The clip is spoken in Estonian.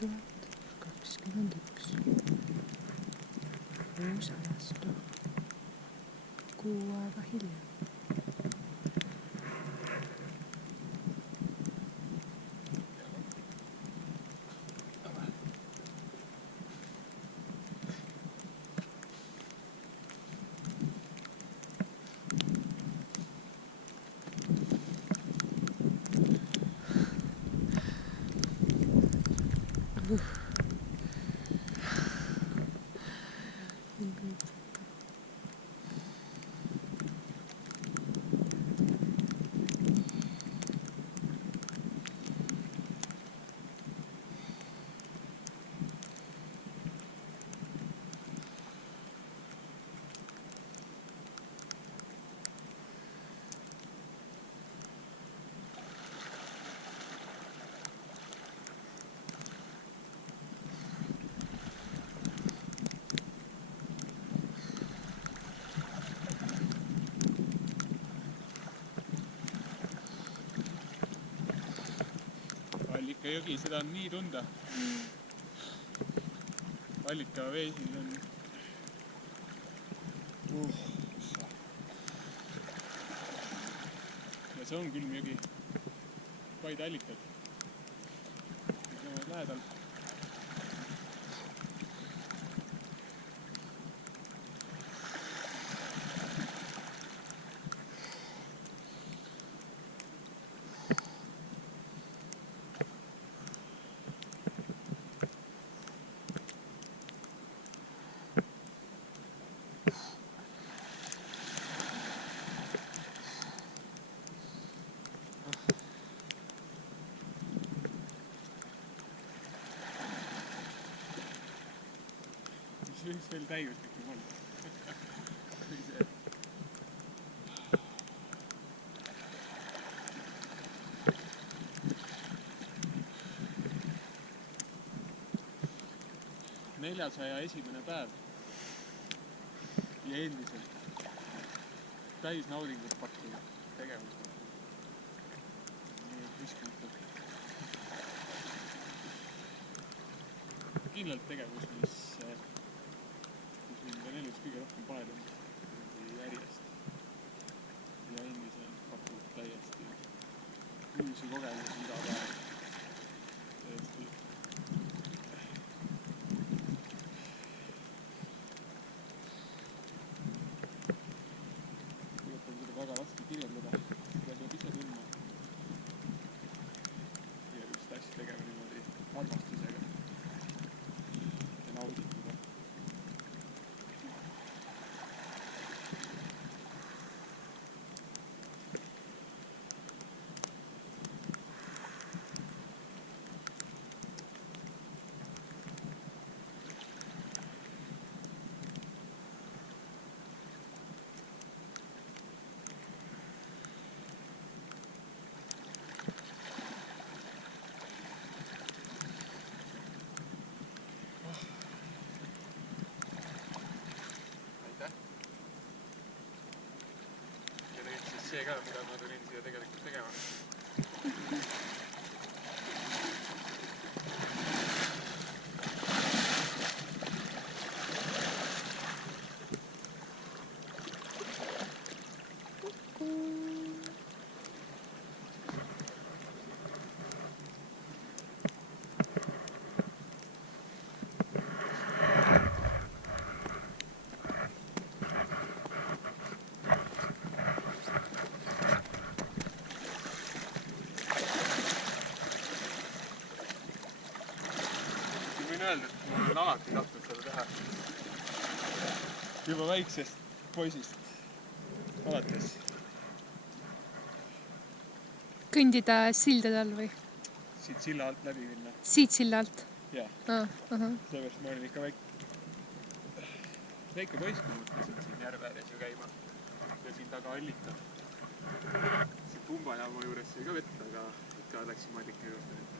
5021 uus ajastu 6 aega hiljem. Allika jõgi, seda on nii tunda. Allika veesis on ja see on külm jõgi. Paide allikad. Need on lähedal. Mis veel täiuslikum on? Neljasaja esimene päev ja endiselt täis naudingut pakkuda tegevust. Nii uskumatu. Kindlalt tegevus, mis mind on elus kõige rohkem paelunud järjest. Ja endiselt pakub täiesti uusi kogemusi iga päev. Täiesti. Kõigepealt on seda väga raske kirjeldada. Seda peab ise tundma. Ja just asju tegema niimoodi armastusega. Ja naudituga. See ka, mida ma tulin siia tegelikult tegema. Öelda, et ma olen alati tahtnud seda teha. Juba väiksest poisist alates. Kõndida sildade all või? Siit silla alt läbi minna. Siit silla alt? Jah. Sellepärast ma olin ikka väike poiss, kui mõtlesin siin järve ääres ju käima. Ja siin taga Allika. Siin pumbajaama juures sai ka vett, aga ikka läksin Allika juurde.